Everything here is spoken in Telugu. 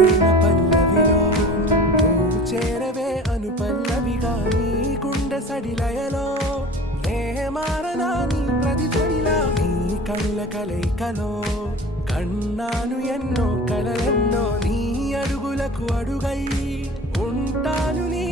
ప్రేమ పల్లవిలో నువ్వు చేరవే అను పల్లవిగా నీ గుండె సడిలయలో నే మారనా నీ ప్రతిధ్వనిలా నీ కనుల కలయికలో కన్నాను ఎన్నో కలలెన్నో నీ అడుగులకు అడుగై ఉంటాను నీ